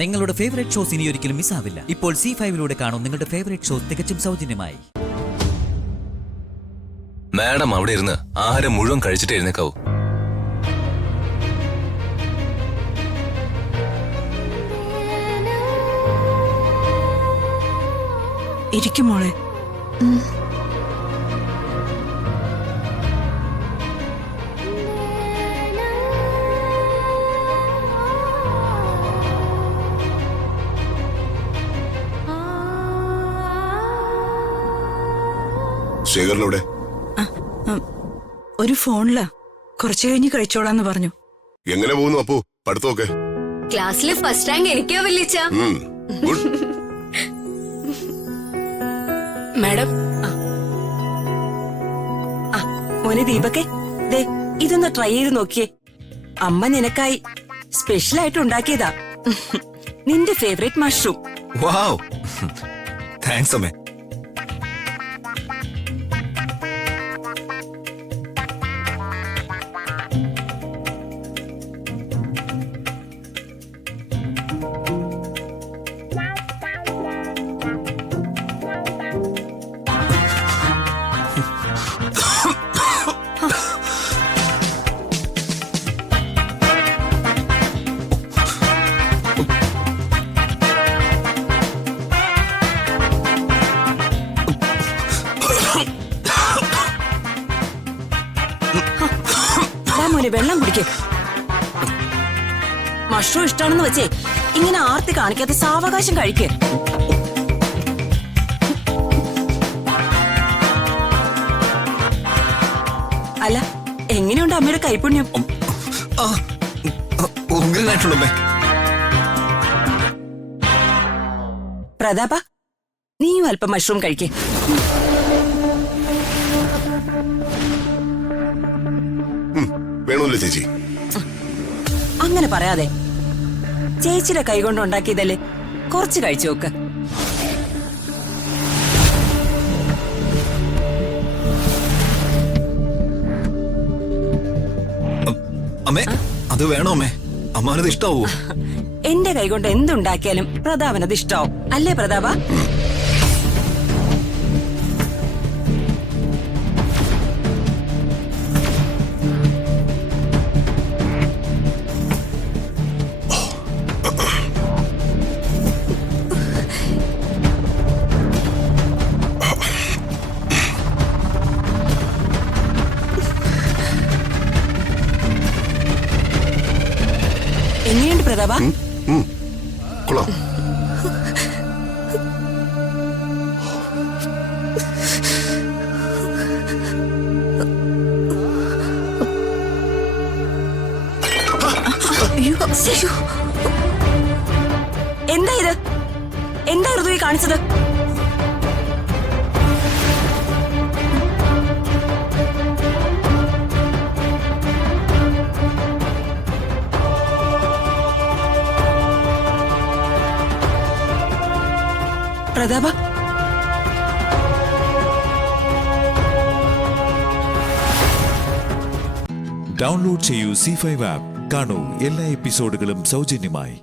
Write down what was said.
നിങ്ങളുടെ favourite shows ഇനി ഒരിക്കലും മിസ്സാവില്ല. ഇപ്പോൾ C5-ലൂടെ കാണും നിങ്ങളുടെ ഫേവറേറ്റ് ഷോസ് തികച്ചും സൗജന്യമായി. മാഡം അവിടെ ഇരുന്ന് ആഹാരം മുഴുവൻ കഴിച്ചിട്ട് എഴുന്നേക്കാവൂ. ഇരിക്കും മോളെ. ശേഖരനോടെ ഒരു ഫോണിലാ. കുറച്ചു കഴിഞ്ഞ് കഴിച്ചോളാന്ന് പറഞ്ഞു. എങ്ങനെ പോകുന്നു അപ്പോ പഠിത്തമൊക്കെ? ക്ലാസ്സിലെ ഫസ്റ്റ് റാങ്ക് എനിക്കാ വിളിച്ച. മാഡം മോനെ ദീപക്കെ, ദേ ഇതൊന്ന് ട്രൈ ചെയ്ത് നോക്കിയേ. അമ്മ നിനക്കായി സ്പെഷ്യൽ ആയിട്ട് ഉണ്ടാക്കിയതാ. നിന്റെ ഫേവറേറ്റ് മഷ്റൂം. വാവ്, താങ്ക്സ് അമ്മേ. മോനെ വെള്ളം കുടിക്കേ. മഷ്റൂം ഇഷ്ടാണെന്ന് വെച്ചേ ഇങ്ങനെ ആർത്തി കാണിക്കാത്ത സാവകാശം കഴിക്കേ. അല്ല, എങ്ങനെയുണ്ട് അമ്മയുടെ കൈപുണ്യം? പ്രതാപ, നീയും അല്പം മഷ്റൂം കഴിക്കേ. വേണമല്ലോ ചേച്ചി. അങ്ങനെ പറയാതെ, ചേച്ചിയുടെ കൈകൊണ്ട് ഉണ്ടാക്കിയതല്ലേ, കുറച്ച് കഴിച്ചു നോക്ക്. അമ്മേ, അത് വേണോ അമ്മേ? അമ്മാനത് ഇഷ്ടാവോ? എന്റെ കൈകൊണ്ട് എന്തുണ്ടാക്കിയാലും പ്രതാപനത് ഇഷ്ടാവും, അല്ലേ പ്രതാപ? എങ്ങനെയുണ്ട് പ്രതാപ? കൊള്ളാം. എന്താ ഇത്? എന്താ ഋതുവി കാണിച്ചത്? പ്രതാപ, ഡൗൺലോഡ് ചെയ്യൂ C5 ആപ്പ്. കാണൂ എല്ലാ എപ്പിസോഡുകളും സൗജന്യമായി.